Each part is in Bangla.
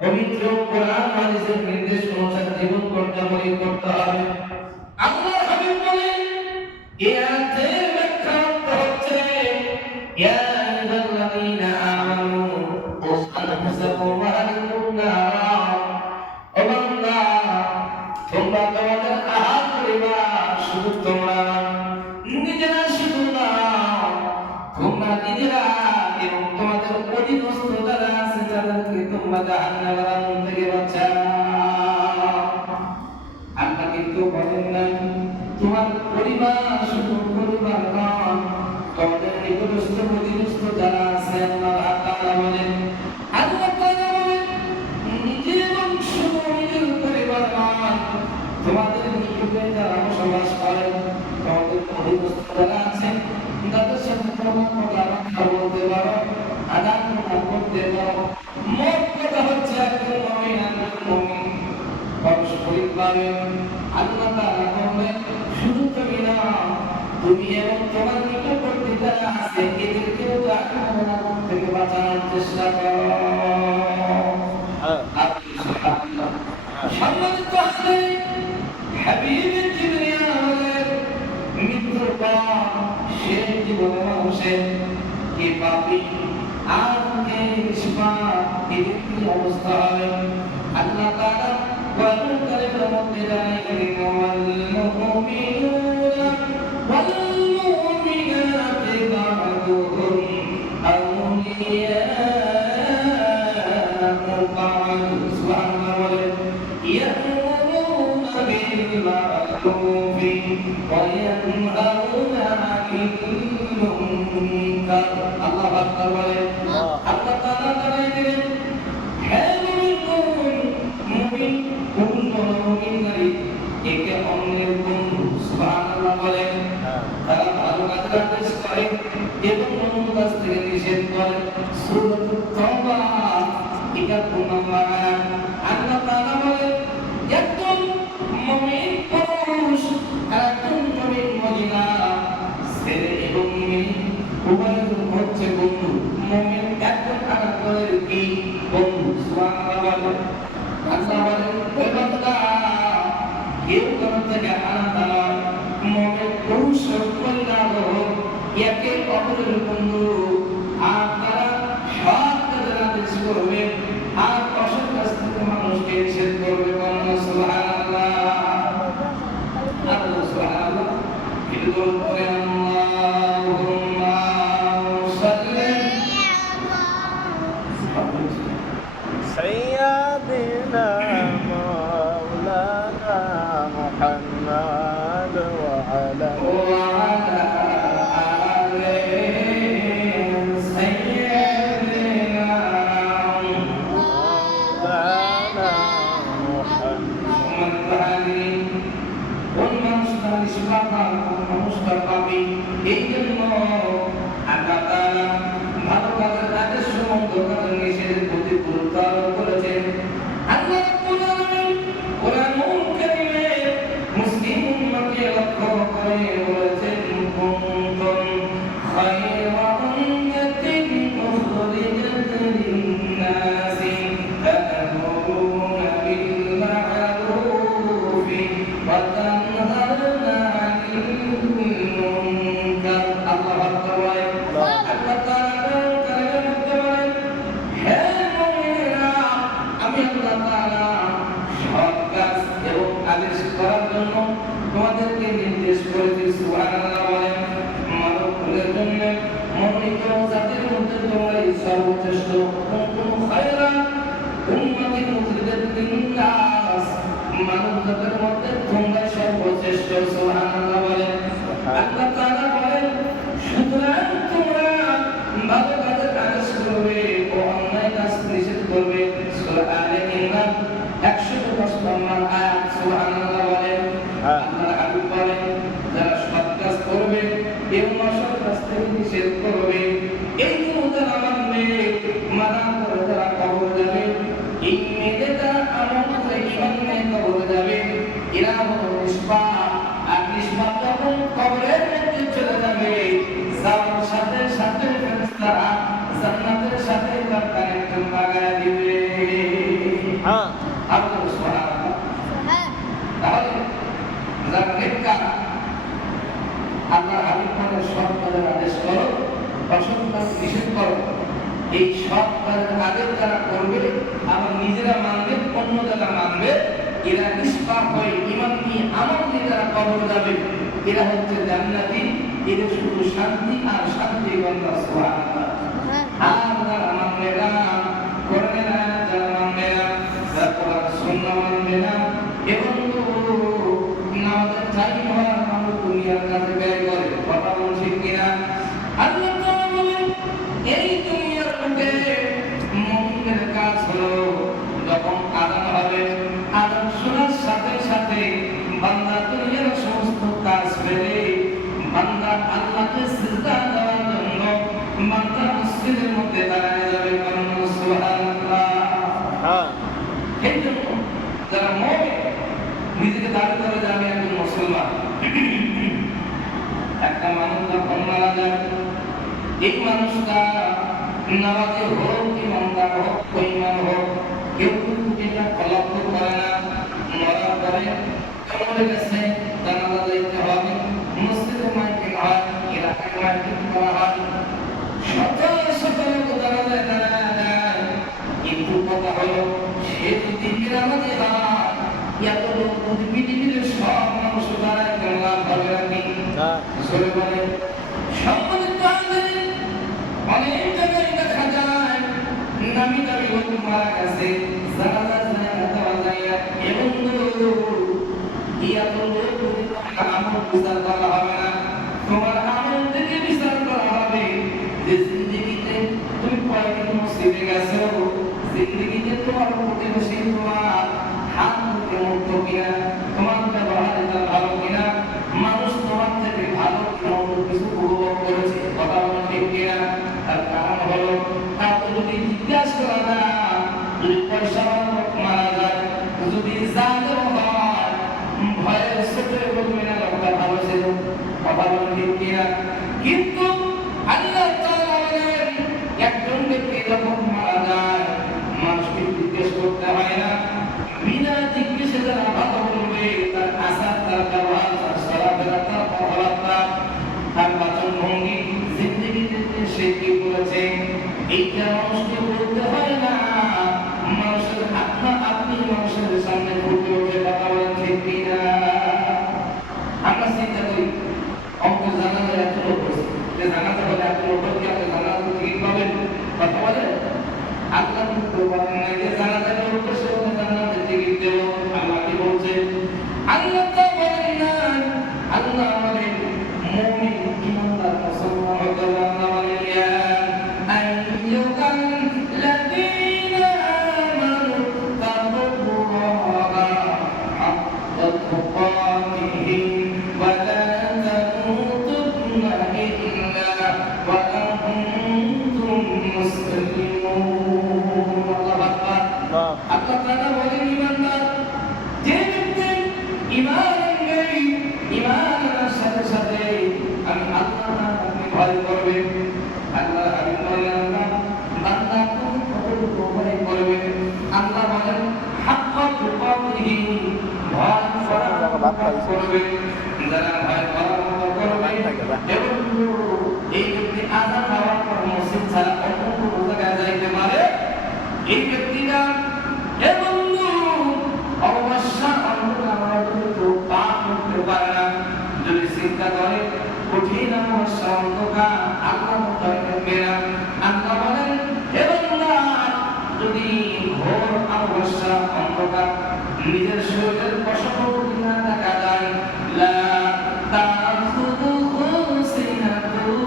পবিত্র কোরআন হাদিসের নির্দেশ অনুসারে জীবন পরিচালনা করতে হবে। আল্লাহর হাবিব বলেন এই আয়াতের ব্যাখ্যা হচ্ছে ইয়া আইয়ুহাল্লাযীনা আমানু কু আনফুসাকুম ওয়া আহলিকুম নার। ও বান্দা, তোমরা তোমাদের আহার পরিবার শুধু তোমরা নিজেরা শুধু না, তোমরা নিজেরা এবং তোমাদের অধীনস্থ যারা আছে তাদেরকে তোমরা জাহান্নামের আগুন থেকে বাঁচাও। আল্লাহ কিন্তু বলেন না তোমার পরিবার শুধু পরিবার নয়, তোমাদের নিকটস্থ অধীনস্থ যারা আছে আল্লাহ তাআলা বলেন, আল্লাহ তাআলা বলেন নিজে এবং শুধু নিজের পরিবার নয়, তোমাদের নিকটে যারা বসবাস করে, তোমাদের অধীনস্থ যারা আছে তাদের সাথে তোমরা কথা বলতে পারো, আদান প্রদান করতে পারো। মোট কথা হচ্ছে একজন মুমিন একজন মুমিন পারস্পরিকভাবে আল্লাহ তাআলা বলেন শুধু তুমি না, তুমি এবং তোমার নিকটবর্তী যারা আছে এদেরকেও জাহান্নামের আগুন থেকে বাঁচানোর চেষ্টা করো। সুবহানাল্লাহ। সম্মানিত হাজির, হাবিব জিবরিল আমাদের মৃত্যুর পর শেষ জীবনে মানুষের কি পাপী আর কে নিষ্পাপ এদের কি অবস্থা হবে? আল্লাহ তাআলা কোরআন কারীমের মধ্যে জানিয়ে ওয়াল মুমিনুনা ওয়াল মুমিনাতু বা'দুহুম আউলিয়াউ বা'দ। সুবহানাল্লাহ। ইয়া'মুরুনা বিল মা'রুফি ওয়া ইয়ানহাউনা আনিল মুনকার। আল্লাহু আকবার বলে আল্লাহ তাআলা জানিয়ে দিলেন হে মুমিন মুমিন নারী একে অন্যের বন্ধু। সুবহানাল্লাহ বলেন তারা ভালো কাজের আদেশ করে এবং মন্দ কাজ থেকে নিষেধ করে। সূরাতুত তাওবা ৭১ নম্বর আয়াত। আল্লাহ তাআলা বলেন একজন মুমিন পুরুষ আর একজন মুমিন মহিলা ছেলে এবং মেয়ে উভয় হচ্ছে বন্ধু। মুমিন একজন আরেকজনের কি বন্ধু। সুবহানাল্লাহ বলেন আল্লাহ বলেন ওই বান্দা কেউ কারো থেকে আলাদা নয়, মুমিন পুরুষ হোক মহিলা হোক একে অপরের বন্ধু। আর তারা সৎ কাজের আদেশ করবে আর অসৎ কাজ থেকে মানুষকে নিষেধ করবে। সুবহানাল্লাহ আল্লাহ সুবহানাল্লাহ কিন্তু করে আল্লাহুম্মা সাল্লি سيدنا مولانا محمد وعلى آل سيدنا مولانا محمد। কোন মানুষটা নিষ্পাপ কোন মানুষটা পাপী, এই জন্য আল্লাহ তাআলা ভালো কাজের আদেশ মন্দ কাজের নিষেধের প্রতি গুরুত্ব আরোপ করেছেন। আল্লাহ রাব্বুল আলামিন কোরআনুল কারীমে মুসলিম উম্মতকে লক্ষ্য করে বলেছেন কুনতুম খায়রা উম্মাতিন উখরিজাত লিন-নাসি তা'মুরুনা বিল মা'রুফি ওয়া তানহাউনা আনিল মুনকার। আল্লাহু আকবার। আল্লাহ তাআলা কারীমের মধ্যে বলেন হে মুমিনেরা আমি আল্লাহ তাআলা সৎ কাজ এবং আদেশ করার জন্য তোমাদেরকে নির্দেশ করেছি। সুবহানাল্লাহ বলেন মানব কুলের জন্য মনোনীত জাতির মধ্যে তোমরাই সর্বশ্রেষ্ঠ। কুনতুম খায়রা উম্মাতিন উখরিজাত লিন-নাস মানব জাতির মধ্যে তোমরাই সর্বশ্রেষ্ঠ। সুবহানাল্লাহ বলেন আল্লাহ তাআলা বলেন সুতরাং তোমরা ভালো কাজের আদেশ করবে ও অন্যায় কাজ নিষেধ করবে। সূরা আলে ইমরান ১১০ নম্বর আয়াত। সুবহানাল্লাহ বলেন আল্লাহর হাবিব বলেন যারা সৎ কাজ করবে এবং অসৎ কাজ থেকে নিষেধ করবে এই যারা মানবে মানা করে যারা কবর যাবে, এই মেয়েদের যারা আমল করে ঈমান নিয়ে কবর যাবে এরা হলো নিষ্পাপ। আর নিষ্পাপ যখন কবরের মধ্যে চলে হ্যাঁ আর বলো সুবহানাল্লাহ। তাহলে যারা নেককার আল্লাহর হাবিব বলেন সৎ কাজের আদেশ করো, অসৎ কাজ নিষেধ করো। এই সৎ কাজের আদেশ যারা করবে আবার নিজেরা মানবে, অন্য যারা মানবে, এরা নিষ্পাপ হয়ে ঈমান নিয়ে আমল নিয়ে যারা কবরে যাবে, এরা হচ্ছে জান্নাতি। এদের শুধু শান্তি আর শান্তি বান্দা সুবহানাল্লাহ। আর যারা মানবে না, কোরআনের আয়াত যারা মানবে না, যারা কোরআন সুন্নাহ মানবে না, এবং আমাদের চাই হওয়ার মানুষ দুনিয়ার কাছে ব্যয় করে, কথা বলুন ঠিক কিনা? আল্লাহ তাআলা বলেন এই দুনিয়ার বুকে মুমিনের কাজ হলো যখন আযান হবে, আযান শোনার সাথে সাথে বান্দা দুনিয়ার সমস্ত কাজ ফেলে বান্দা আল্লাহকে সিজদা দেওয়ার জন্য বান্দা মসজিদের মধ্যে দাঁড়ায় যাবে। সুবহানাল্লাহ। হ্যাঁ এই জন্য যারা মুমিন নিজেকে দাবি করে যে আমি একজন মুসলমান, একটা মানুষ যখন মারা যায়, এই মানুষটা নামাজি হোক, ইমানদার হোক, বেঈমান হোক, কেউ কিন্তু এটা লক্ষ্য করে না। মরার পরে মরে গেছে, জানাজা দিতে হবে, মসজিদে মাইকিং হয়, এলাকায় মাইকিং করা হয়, শত শত লোক জানাজায় দাঁড়ায় যায়। কিন্তু কথা হলো সে যদি নামাজি হয়, এত লোক যদি পৃথিবীর সব মানুষ দাঁড়ায় লাভ হবে নাকি? আসলে বলে সম্মানিত আছেন, অনেক জায়গায় দেখা যায় নামি দামি লোক মারা গেছে, জানাজা যায় না, দেওয়া যায় না, এবং এত লোক যদি আমল বিচার করা হবে না, তোমার আমল থেকে বিচার করা হবে যে জিন্দেগিতে তুমি কয়দিন মসজিদে গেছো, জিন্দেগিতে তোমার প্রতিবেশী তোমার হাত মুখে মুক্ত কিনা, তোমার ব্যবহারে তার ভালো কিনা, মানুষ তোমার থেকে ভালো কিনা কিছু উপভোগ করেছে, কথা বলা ঠিক কিনা? তার কারণ হলো কাউকে যদি জিজ্ঞাসা করা যায়, যদি পয়সা মারা যায়, যদি জালেম হয়, ভয়ের চোখে বলবে না লোকটা ভালো ছিল, কথা বলা ঠিক কিনা? কিন্তু আল্লাহ তাআলা বলেন একজন ব্যক্তি যখন মারা যায় মানুষকে জিজ্ঞেস করতে হয় না, বিনা জিজ্ঞেসে যারা ভালো বলবে, তার আচার, তার ব্যবহার, তার চলাফেরা, তার কথাবার্তা, তার বাচন ভঙ্গি, জিন্দেগিতে সে কি বলেছে, এইটা মানুষকে বলতে হয় না, মানুষের আত্মা আপনি মানুষের সামনে ফুটে ওঠে, কথা বলেন ঠিক কিনা? আমরা চিন্তা করি অঙ্কের জানাজা এত লোক হয়েছে, যে জানাজা হলে এত লোক হলে আপনি জানাজা ঠিক পাবেন, কথা বলেন? আল্লাহ কিন্তু বলেন না যে জানাজা লোক হয়েছে ওকে জান্নাতে টিকিট দেব, আল্লাহ কি বলছে? আল্লাহ তো বলেন না, আল্লাহ বলেন মুমিন ঈমানদার মুসলমান হতে হবে। আল্লাহ বলেন ইয়া আইয়ুহাল্লাযীনা আমানু তাকুল্লাহা হাক্কা তুকাতিহি ওয়া লা তামুতুন্না ইল্লা ওয়া আনতুম মুসলিমুন। আল্লাহু আকবার। আল্লাহ তাআলা বলেন ঈমানদার যে ব্যক্তি ঈমান আনবে, ঈমান আনার সাথে সাথে আমি আল্লাহ তাআলাকে ভয় করবে। আল্লাহ হাবিব বলেন বান্দা কতটুকু ভয় করবে? আল্লাহ বলেন হাক্কা তুকাতিহি, ভয় করার করবে, যারা ভয় করার করবে। এবং এই ব্যক্তি আযান হওয়ার পর মসজিদ ছাড়া অন্য কোনো জায়গায় যাইতে পারে, এই ব্যক্তিটা এবং অবশ্যই অন্ধকার কিন্তু পাপ করতে পারে না। যদি চিন্তা করে কঠিন অবস্থা অন্ধকার, আল্লাহ ভয় করবে না। আল্লাহ বলেন এবং যদি ঘোর অবস্থা অন্ধকার নিজের শরীরের বশবর্তী না দেখা যায়, লা তাখুযুহু সিনাতুন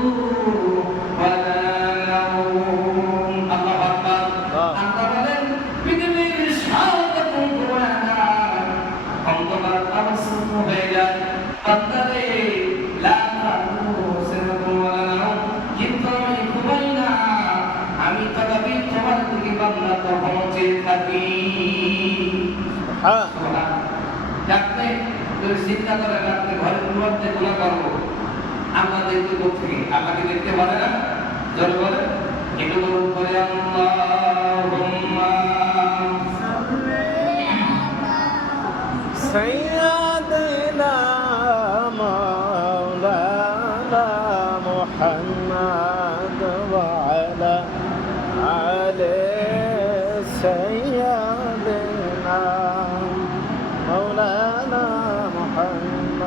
ওয়া লা নাওম। আল্লাহু আকবার। আল্লাহ বলেন পৃথিবীর সব অন্ধকার আবশ্যক হয়ে যায়, বান্দারে লা তাখুযুহু সিনাতুন ওয়া লা নাওম, কিন্তু আমি ঘুমাই না, আমি তথাপি তোমার দিকে বান্দা তখন চেয়ে থাকি। রাত্রে যদি চিন্তা করে রাত্রে ঘরের মধ্যে গুনাহ করবো, আমরা দেখতে কোথায়? আপনাকে দেখতে পারে না? জোরে বলে একটু বলুন করে আল্লাহুম্মা سيدنا مولانا محمد وعلى آله سيدنا مولانا محمد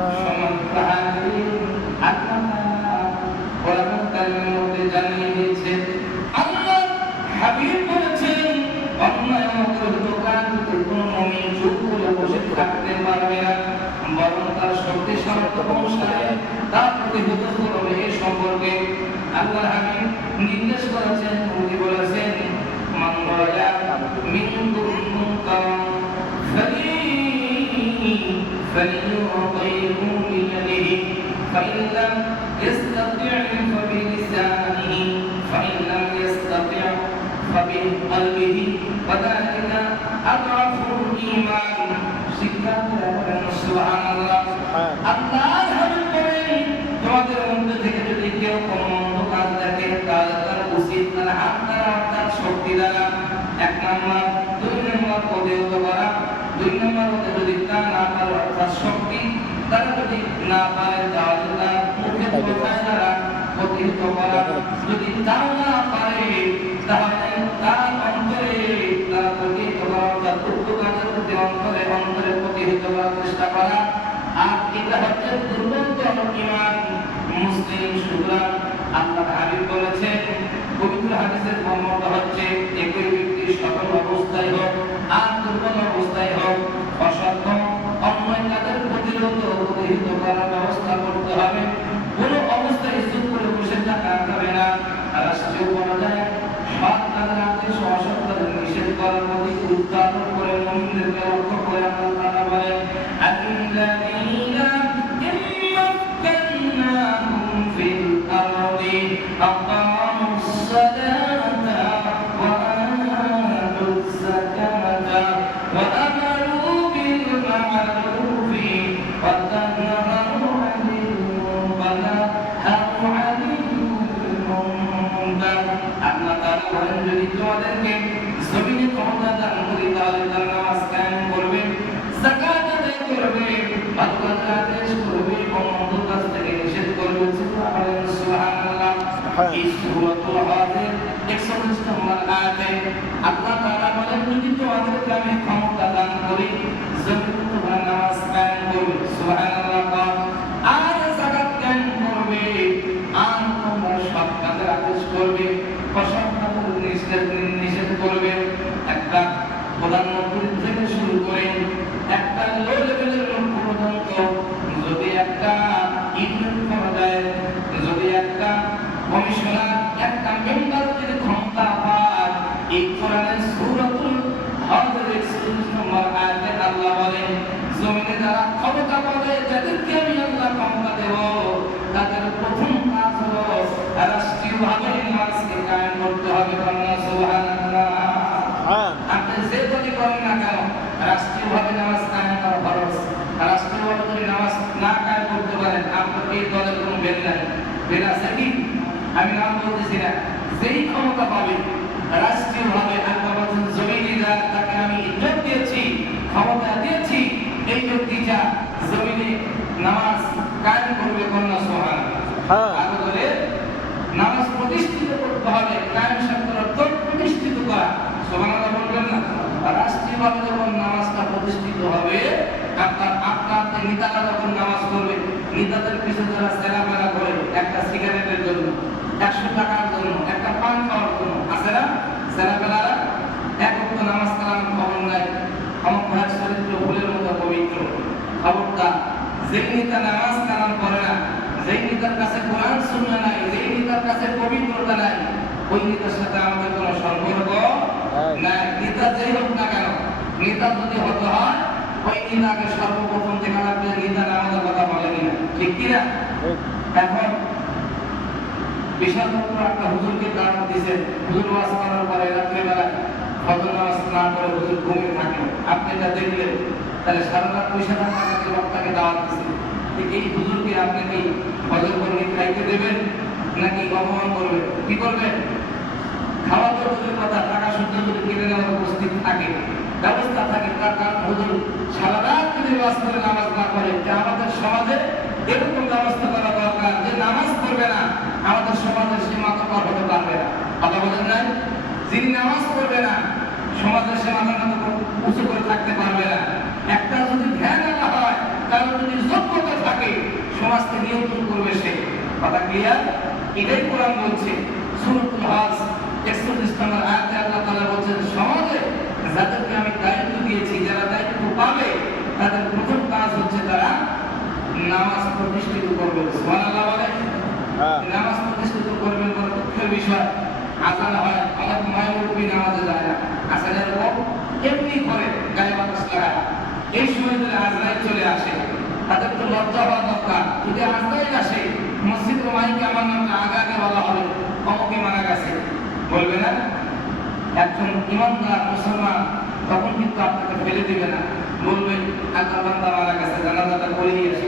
হাবিব বলেছেন অন্যায় অগ্রহিত কাজে কোনো মুমিন চুপ করে বসে থাকতে পারবে না, বরং তার শক্তি সামর্থ্য অনুসারে তার প্রতিহত করবে। এই সম্পর্কে আল্লাহ হাবিব নির্দেশ করেছেন, নবী বলেছেন, মান রায়া মিনকুম মুনকারান فليغيره بيده فإن لم يستطع فبلسانه فإن لم يستطع فبقلبه وذلك أضعف الإيمان। সুবহানাল্লাহ। আল্লাহর হাবিব বলেন, তোমাদের মধ্যে থেকে যদি কেউ কোনো মন্দ কাজ দেখে তাহলে তার উচিত তার হাত দ্বারা অর্থাৎ শক্তি দ্বারা এক নম্বর, দুই নম্বর প্রতিহত করা, দুই নম্বর হতে যদি তা না পারে অর্থাৎ শক্তি তারা যদি না পারে তাহলে তার মুখে কথায় দ্বারা প্রতিহত করা, যদি তাও না পারে তাহলে তার অন্তরে তার প্রতিহত করা অর্থাৎ উক্ত কাজের প্রতি অন্তরে প্রতিহত করার চেষ্টা করা। আর এটা হচ্ছে দুর্বলতম ঈমান। মুসলিম সুতরাং আল্লাহ হাবিব বলেছেন, পবিত্র হাদিসের বর্ণনা হচ্ছে, একই ব্যক্তি সকল অবস্থায় হোক আর দুর্বল অবস্থায় হোক অসৎ অন্যায় কাজের প্রতিহত করার ব্যবস্থা করতে হবে। কোনো অবস্থায় চুপ করে বসে থাকা যাবে না। রাষ্ট্রীয় পর্যায়ে সৎ কাজের আদেশ অসৎ কাজের নিষেধ করার প্রতি গুরুত্ব আরোপ করে মুমিনদেরকে লক্ষ্য করে আল্লাহ তাআলা বলেন, আল্লাযীনা ইম্মাক্কান্নাহুম ফিল আরদি আকামুস সালাতা ওয়া আতুজ যাকাতা ওয়া আমারু বিল মা'রুফি ওয়া তানহাউ আনিল মুনকার। আল্লাহ তাআলা বলেন, যদি তোমাদেরকে জমিনে ক্ষমতা দান করি তাহলে তারা নামাজ কায়েম করবে, যাকাত আদায় করবে, ভালো কাজের আদেশ করবে, মন্দ কাজ থেকে নিষেধ করবে। সুবহানাল্লাহ। এই সূরাতুল হাদিদ 119 নম্বর আয়াতে আল্লাহ তাআলা বলেন, যদি তোমাদেরকে আমি ক্ষমতা দান করি জমিনে তোমরা নামাজ কায়েম করবে, সুবহানাল্লাহ, আর যাকাত কায়েম করবে, আর তোমরা সৎ কাজের আদেশ করবে, অসৎ কাজের নিষেধ করবে। একটা প্রধানমন্ত্রী থেকে শুরু করে একটা লো লেভেলের লোক পর্যন্ত যদি একটা ইউনিয়ন পর্যায়ে যদি একটা কমিশনার একটা মেম্বার যদি ক্ষমতা পায়, এই কোরআনের সূরাতুল হাদিদ 119 নম্বর আয়াতে আল্লাহ বলেন, জমিনে যারা ক্ষমতা পাবে যাদেরকে আমি আল্লাহ ক্ষমতা দেব তাদের প্রথম কাজ হলো রাষ্ট্রীয়ভাবে নামাজকে কায়েম করতে হবে। সুবহানাল্লাহ। আপনি যে যদি করেন না কেন রাষ্ট্রীয়ভাবে নামাজ কায়েম করা ফরজ। রাষ্ট্রীয়ভাবে যদি নামাজ না কায়েম করতে পারেন আপনার এই দলের কোনো বেল নাই। বেল আছে কি? আমি নাম বলতেছি না। যেই ক্ষমতা পাবে রাষ্ট্রীয়ভাবে আল্লাহ বলেন, জমিনে যারা তাকে আমি ইজ্জত দিয়েছি, ক্ষমতা দিয়েছি, এই ব্যক্তি যা জমিনে নামাজ কায়েম করবে। কন্যা সোহান আরো বলে নামাজ প্রতিষ্ঠিত করতে হবে, কায়েম শব্দের অর্থ প্রতিষ্ঠিত করা। সুবহানাল্লাহ বলবেন না? রাষ্ট্রীয়ভাবে যখন নামাজটা প্রতিষ্ঠিত হবে, আপনার নেতারা যখন নামাজ করবে, নেতাদের পিছনে যারা সেলামেলা করে একটা সিগারেটের জন্য, 100 টাকার জন্য, একটা পান খাওয়ার জন্য, আছে না সেলামেলারা? এক ওয়াক্ত নামাজ কালাম খবর নাই, আমার ভাই চরিত্র ফুলের মতো পবিত্র। খবরদার, যেই নেতা নামাজ কালাম করে না, যেই নেতার কাছে কোরআন সুন্নাহ নাই, যেই নেতার কাছে পবিত্রতা নাই, ওই নেতার সাথে আমাদের কোনো সম্পর্ক নাই। নেতা যেই হোক না কেন, নেতা যদি হতে হয় ওই নেতাকে সর্বপ্রথম দেখা লাগবে নেতা নামাজের কথা বলেনি না, ঠিক কিনা? এখন বিশাল বড় একটা হুজুরকে দাওয়াত দিয়েছে, হুজুর ওয়াজ করার পরে রাত্রিবেলা ফজর নামাজ না করে হুজুর ঘুমিয়ে থাকে। আপনি এটা দেখলেন, তাহলে সারা রাত পয়সা টাকা বক্তাকে দাওয়াত দিয়েছে, এই হুজুরকে আপনি কি ফজর করে খাইতে দেবেন নাকি অপমান করবেন? কি করবেন? খাওয়া তো হুজুর কথা, টাকা শুদ্ধ যদি কিনে নেওয়ার উপস্থিত থাকে, ব্যবস্থা থাকে, তার কারণ হুজুর সারা রাত যদি বাস্তবে নামাজ না পড়ে, আমাদের সমাজে এরকম ব্যবস্থা করা দরকার যে নামাজ পড়বে না, আমাদের সমাজে সে মাথা হতে পারবে না। কথা বলেন নাই? যিনি নামাজ পড়বে না, সমাজে সে মাথা উঁচু করে থাকতে পারবে না। একটা যদি ধ্যান আনা হয়, কারণ যদি যোগ্যতা থাকে, সমাজকে নিয়ন্ত্রণ করবে সে। কথা ক্লিয়ার? এটাই কোরআন বলছে। সূরাতুল হজ 41 নম্বর আয়াতে আল্লাহ তাআলা বলেন, সমাজে যাদেরকে আমি দায়িত্ব দিয়েছি, যারা দায়িত্ব পাবে, তাদের প্রথম কাজ হচ্ছে তারা নামাজ প্রতিষ্ঠিত করবে। সুবহানাল্লাহ বলে। নামাজ প্রতিষ্ঠিত করবেন বড় দুঃখের বিষয়। আযান হয়, অনেক মায়মুরবি নামাজে যায় না, আযানের পর এমনি করে গায়ে বাতাস লাগায়। এই সময় যদি আজরাইল চলে আসে, তাদের তো লজ্জা হওয়া দরকার। যদি আজরাইল আসে, মসজিদের মাইকে আমার নামটা আগে আগে বলা হবে, অমুকে মারা গেছে, বলবে না? একজন ইমানদার মুসলমান তখন কিন্তু আপনাকে ফেলে দিবে না, বলবেন আল্লাহ বান্দা মারা গেছে, জানাজাটা করে নিয়েছি।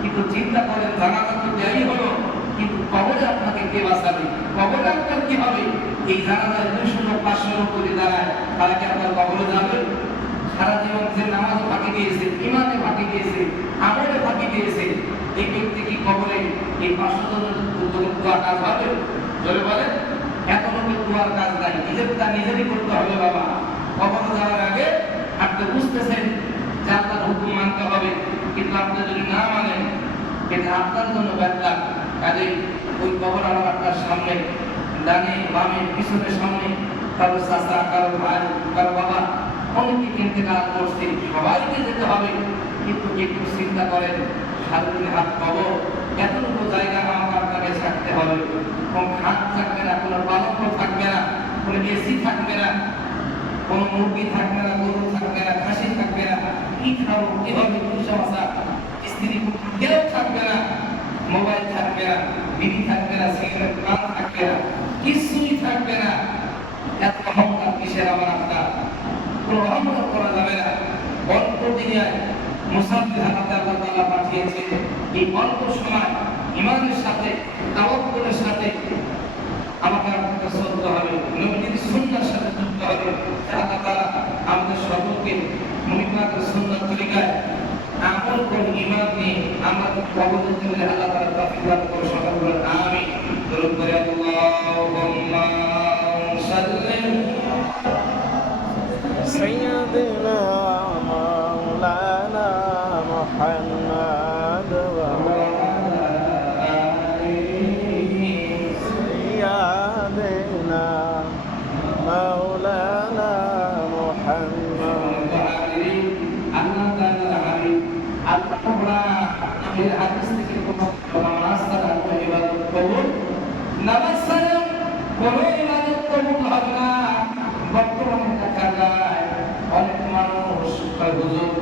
কিন্তু চিন্তা করেন, জানাজা তো দেরি হলো, কিন্তু কবরে আপনাকে কে বাঁচাবে? কবরে আপনার কি হবে? এই জানাজায় 200 লোক 500 লোক যদি দাঁড়ায়, তারা কি আপনার কবরে যাবে? সারা জীবন যে নামাজ ফাঁকি দিয়েছে, ইমানে ফাঁকি দিয়েছে, আমলে ফাঁকি দিয়েছে, এই ব্যক্তি কি কবরে এই 500 জনের দোয়া কাজ হবে? জোরে বলেন। এত লোকের দোয়ার কাজ নাই, নিজেরটা নিজেরই করতে হবে। বাবা, কবরে যাওয়ার আগে আপনি বুঝতেছেন যে আল্লাহর হুকুম মানতে হবে, কিন্তু আপনি যদি না মানেন, এটা আপনার জন্য ব্যথা। কাজেই ওই কবর আমার আপনার সামনে, ডানে বামে পিছনে সামনে, কারো চাচা, কারো ভাই, কারো বাবা, অনেকে কিনতে কাজ করছে, সবাইকে যেতে হবে। কিন্তু একটু চিন্তা করেন, সারাদিন হাত কবর, এতটুকু জায়গা আমাকে আপনাকে থাকতে হবে। কোনো খাট থাকবে না, কোনো পালঙ্ক থাকবে না, কোনো এসি থাকবে না, কোনো মুরগি থাকবে না, গরু থাকবে না, খাসি থাকবে না। কি খাবো, কিভাবে সমস্যা? স্ত্রী কেউ থাকবে না, মোবাইল থাকবে না, বিড়ি থাকবে না, সিগারেট পান থাকবে না, কিছুই থাকবে না। এত অহংকার কিসের আমার আপনার? কোনো অহংকার করা যাবে না। অল্প দিনে মুসাফির হাতে আল্লাহ তাআলা পাঠিয়েছে। এই অল্প সময় ইমানের সাথে, তাওয়াক্কুলের সাথে আমাকে আপনাকে চলতে হবে, নবীর সুন্নাহর সাথে চলতে হবে। আল্লাহ তাআলা আমাদের সকলকে মুমিনদের সুন্নাহ তরিকায় আমল করে ঈমান নিয়ে আমরা কবরে যেতে আল্লাহ তাআলা তৌফিক দান করে। সকল বলেন আমিন। দরুদ পড়ে আল্লাহুম্মা সাল্লি سيدنا مولانا محمد وعلى آله سيدنا مولانا محمد বর্তমানে দেখা যায় অনেক মানুষ হুজুর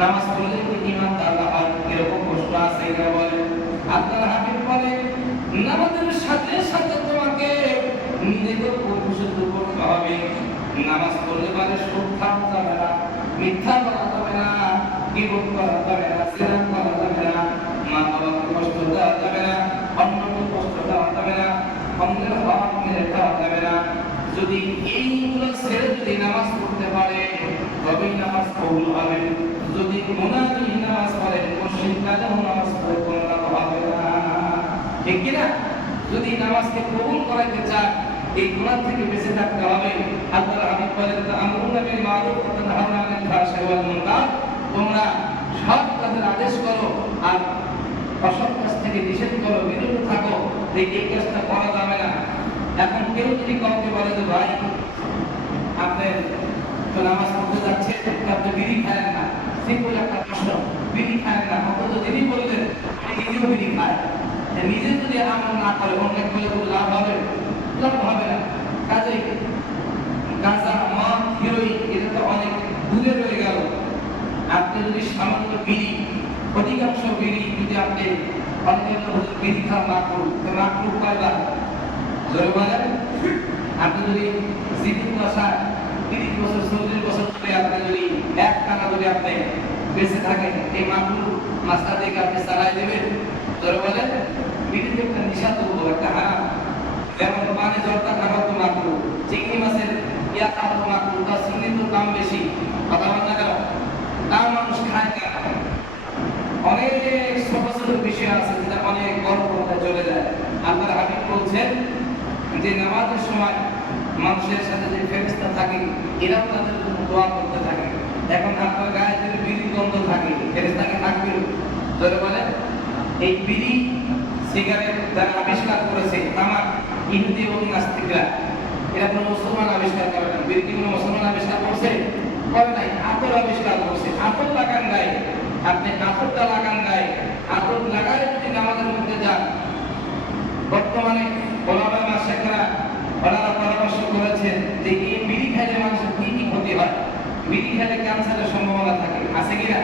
নামাজ পড়লে কি ঈমান তাআলা হয়, এরকম প্রশ্ন আছে। এটা বলে আল্লাহর হাবিব বলে, নামাজের সাথে সাথে তোমাকে নিজেকে পরিশুদ্ধ করতে হবে। নামাজ পড়লে মানে সুদ খাওয়া যাবে না, মিথ্যা বলা যাবে না, গীবত করা যাবে না, জিনা করা যাবে না, মা বাবাকে কষ্ট দেওয়া যাবে না, অন্যকে কষ্ট দেওয়া যাবে না, অন্যের হক মেরে খাওয়া যাবে না। যদি এইগুলো ছেড়ে যদি নামাজ পড়তে পারে, তবেই নামাজ কবুল হবে। যদি মুনাফিক নামাজ পড়ে, মুশরিক কালেও নামাজ পড়ে কোনো লাভ হবে না। ঠিক কি না? যদি নামাজকে কবুল করাইতে চায়, এই গুনাহ থেকে বেঁচে থাকতে হবে। আল্লাহর হাবিব বলেন, তা'মুরুনা বিল মারুফ ওয়া তানহাউনা আনিল ফাহশাই ওয়াল মুনকার, তোমরা সৎ কাজের আদেশ করো আর অসৎ কাজ থেকে নিষেধ করো, বিরত থাকো। এই কাজটা করা যাবে না। এখন কেউ যদি কাউকে বলে যে ভাই আপনি তো নামাজ পড়তে যাচ্ছেন, আপনি বিড়ি খায়েন না, সিম্পল একটা প্রশ্ন, বিড়ি খায়েন না, অথচ যিনি বললেন নিজেও বিড়ি খায়, নিজে যদি আমল না করে অনেক বলে লাভ হবে? লাভ হবে না। কাজেই গাঁজা, মদ, হিরোইন এটা তো অনেক দূরে রয়ে গেল। আপনি যদি সামান্য বিড়ি, অধিকাংশ বিড়ি যদি আপনি অনেকের বিড়ি খাওয়া না করুন, না করুন কয়বার জোরে বলেন। আপনি যদি জীবিত দশায় 30 বছর 40 বছর ধরে আপনি যদি এক টাকা যদি আপনি বেঁচে থাকেন, এই মাকরু মাস্তা থেকে আপনি চালাই দেবেন? জোরে বলেন। বিড়িতে একটা নিশা তো একটা হারাম। যেমন পানি জলটা খাওয়া তো মাকরু, চিংড়ি মাছের ইয়া খাওয়া তো মাকরু, তার চিংড়ির তো দাম বেশি, কথা বল না কেন? তার মানুষ খায় অনেক ছোট ছোট বিষয় আছে যেটা অনেক বড় পর্দায় চলে যায়। আল্লাহর হাবিব বলছেন যে নামাজের সময় মানুষের সাথে যে ফেরেশতা থাকে এরাও তাদের জন্য দোয়া করতে থাকে। এখন আপনার গায়ে যদি বিড়ি গন্ধ থাকে ফেরেশতাকে থাকবে ধরে বলে এই বিড়ি সিগারেট যারা আবিষ্কার করেছে তামাক ইহুদি এবং নাস্তিকরা, এরা কোনো মুসলমান আবিষ্কার করে না। বিড়ি কি কোনো মুসলমান আবিষ্কার করছে? করে নাই। আতর আবিষ্কার করছে। আতর লাগান গায়ে, আপনি আতরটা লাগান গায়ে, আতর লাগায় যদি নামাজের মধ্যে যান। বর্তমানে ওলামা মাশায়েখরা ওনারা পরামর্শ করেছেন যে এই বিড়ি খাইলে মানুষের কি কি ক্ষতি হয়। বিড়ি খাইলে ক্যান্সারের সম্ভাবনা থাকে, আছে কিনা?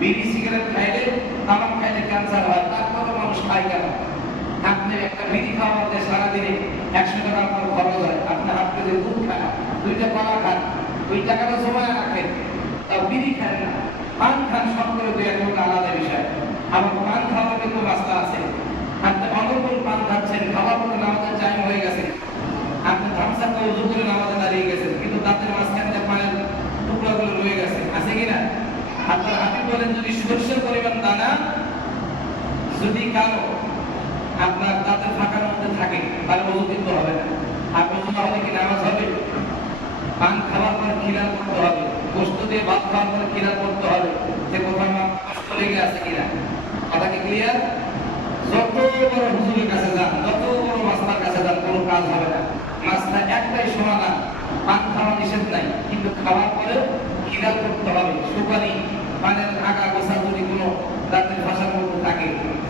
বিড়ি সিগারেট খাইলে, তামাক খাইলে ক্যান্সার হয়, তারপরও মানুষ খায় কেন? আপনি একটা বিড়ি খাওয়ার মধ্যে সারাদিনে 100 টাকা আপনার খরচ হয়, আপনি হাত পেতে দুধ খান, 2টা কলা খান, ওই টাকাটা জমা রাখেন, তাও বিড়ি খান না। পান খান, সব করে দুই একটা আলাদা বিষয়। আবার পান খাওয়ার কিন্তু রাস্তা আছে। আপনি অনর্গল পান খাচ্ছেন, খাওয়ার পরে নামাজের টাইম হয়ে গেছে, আপনি ধামসা করে উজু করে নামাজে দাঁড়িয়ে গেছেন, কিন্তু দাঁতের মাঝখানে পায়ের টুকরাগুলো রয়ে গেছে, আছে কিনা? আপনার হাবিব বলেন যদি সরষের পরিমাণ দানা যদি কারো আপনার দাঁতের ফাঁকার মধ্যে থাকে তাহলে ওযু কিন্তু হবে না। আর ওযু না হলে কি নামাজ হবে? পান খাওয়ার পরে খিলাল করতে হবে, গোশত দিয়ে ভাত খাওয়ার পরে খিলাল করতে হবে, যে কোথাও কষ্ট লেগে আছে কিনা। কথা কি ক্লিয়ার? যত বড় হুজুরের কাছে যান, যত বড় মাস্টার কাছে যান, কোনো কাজ হবে না। মাস্টার একটাই সমাধান, পান খাওয়া নিষেধ নাই, কিন্তু খাওয়ার পরে খিলাল করতে হবে। সুপারি পানের আগা গোছা যদি কোনো দাঁতের ভাষার মধ্যে থাকে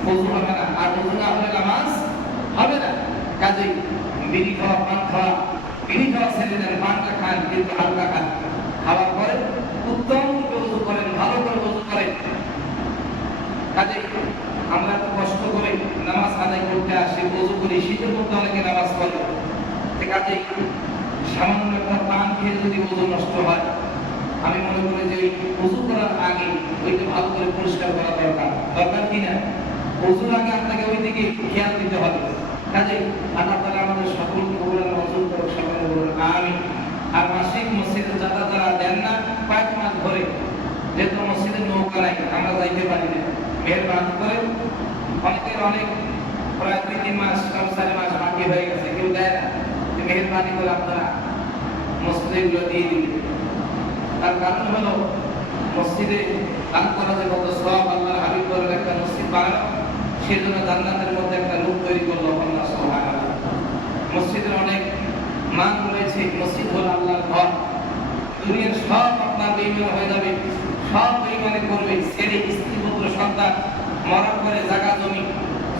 ওযু হবে না, আর ওযু না হলে নামাজ হবে না। কাজেই বিড়ি খাওয়া, পান খাওয়া, বিড়ি খাওয়া ছেড়ে দেন, পানটা খান কিন্তু হালকা খান। খাওয়ার পরে উত্তম ওযু করেন, ভালো করে ওযু করেন। কাজেই আমরা তো কষ্ট করে নামাজ আদায় করতে আসি, ওযু করি, শীতের মধ্যে অনেকে নামাজ পড়ে। কাজেই সামান্য একটা পান খেয়ে যদি ওযু নষ্ট হয়, আমি মনে করি যে ওযু করার আগে ওইটা ভালো করে পরিষ্কার করা দরকার। দরকার কিনা? ওযুর আগে আপনাকে ওই দিকে খেয়াল দিতে হবে। কাজেই আল্লাহ তাআলা আমাদের সকলকে বলেন ওযু করো, সকলে বলেন আমিন। আর মাসিক মসজিদে যারা দেন না কয়েক মাস ধরে, যেহেতু মসজিদের নৌকা নাই, আমরা যাইতে পারি না, মেহেরবানি করে অনেকের অনেক প্রায় 3 মাস 4 মাস বাকি হয়ে গেছে, কেউ দেয় না, মেহেরবানি করে আপনারা মসজিদে এগুলো দিয়ে দিবেন। তার কারণ হলো মসজিদে দান করা যে কত সওয়াব, আল্লাহর হাবিব বলেন একটা মসজিদ বানানো সেজন্য জান্নাতের মধ্যে একটা রূপ তৈরি করলো আল্লাহ সুবহানাহু। মসজিদের অনেক মান রয়েছে। মসজিদ হলো আল্লাহর ঘর। দুনিয়ার সব আপনার বেঈমান হয়ে যাবে, সব বেঈমানি করবে, ছেলে স্ত্রী পুত্র সন্তান মরার পরে জায়গা জমি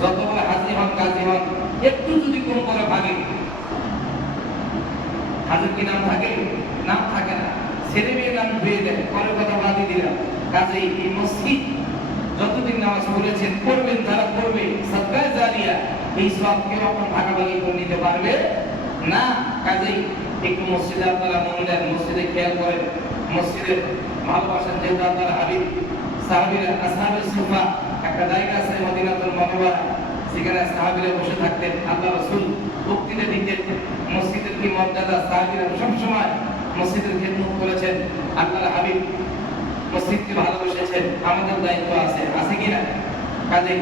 যত বড় হাজী হন কাজী হন, একটু যদি কম করে ভাগে, হাজির কি নাম থাকে? নাম থাকে না। ছেলে মেয়ে নাম ধুয়ে দেয়, পরের কথা বাদই দিলাম। কাজেই এই মসজিদ যতদিন নামাজ পড়েছেন, পড়বেন, যারা পড়বে সাদকায়ে জারিয়া, এই সব কেউ আপনার ভাগাভাগি করে নিতে পারবে না। কাজেই একটু মসজিদে আপনারা মন দেন, মসজিদে খেয়াল করেন, মসজিদের ভালোবাসেন। যেহেতু আপনার হাবিব সাহাবীরা আসহাবে সুফা একটা জায়গা আছে মদিনাতুল মুনাওয়ারা, সেখানে সাহাবীরা বসে থাকতেন, আল্লাহ রাসূল বক্তৃতা দিতেন। মসজিদের কি মর্যাদা, সাহাবীরা সবসময় মসজিদের খেদমত করেছেন। আল্লাহর হাবিব মসজিদকে ভালোবেসেছেন। আমাদের দায়িত্ব আছে, আছে কিনা? কাজেই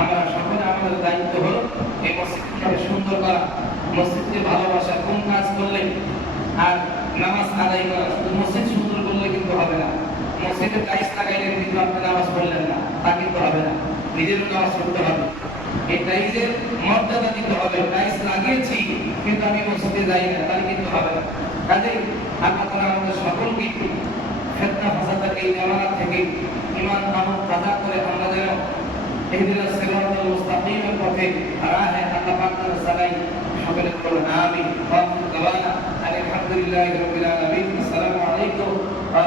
আমরা সকলে আমাদের দায়িত্ব হলো এই মসজিদকে সুন্দর করা, মসজিদকে ভালোবাসা। কোন কাজ করলে আর নামাজ আদায় করা, শুধু মসজিদ সুন্দর করলে কিন্তু হবে না। মসজিদে টাইলস লাগাইলে কিন্তু আপনি নামাজ পড়লেন না, তা কিন্তু হবে না। নিজেরও নামাজ পড়তে হবে, এই টাইলসের মর্যাদা দিতে হবে। টাইলস লাগিয়েছি কিন্তু আমি মসজিদে যাই না, তাহলে কিন্তু হবে না। কাজেই আল্লাহ তাআলা আমাদের সকলকে ফিতনা ফাসাদের এই জামানা থেকে ঈমান আমল তাজা করে আমরা যেন ইহদিনাস সিরাতাল মুস্তাকিমের পথে রাহে আল্লাহ পাক তাআলা চালাই। সকলে বলুন আমিন। ওয়া আখিরু দাওয়ানা আলহামদুলিল্লাহি রাব্বিল আলামিন। আসসালামু আলাইকুম ওয়া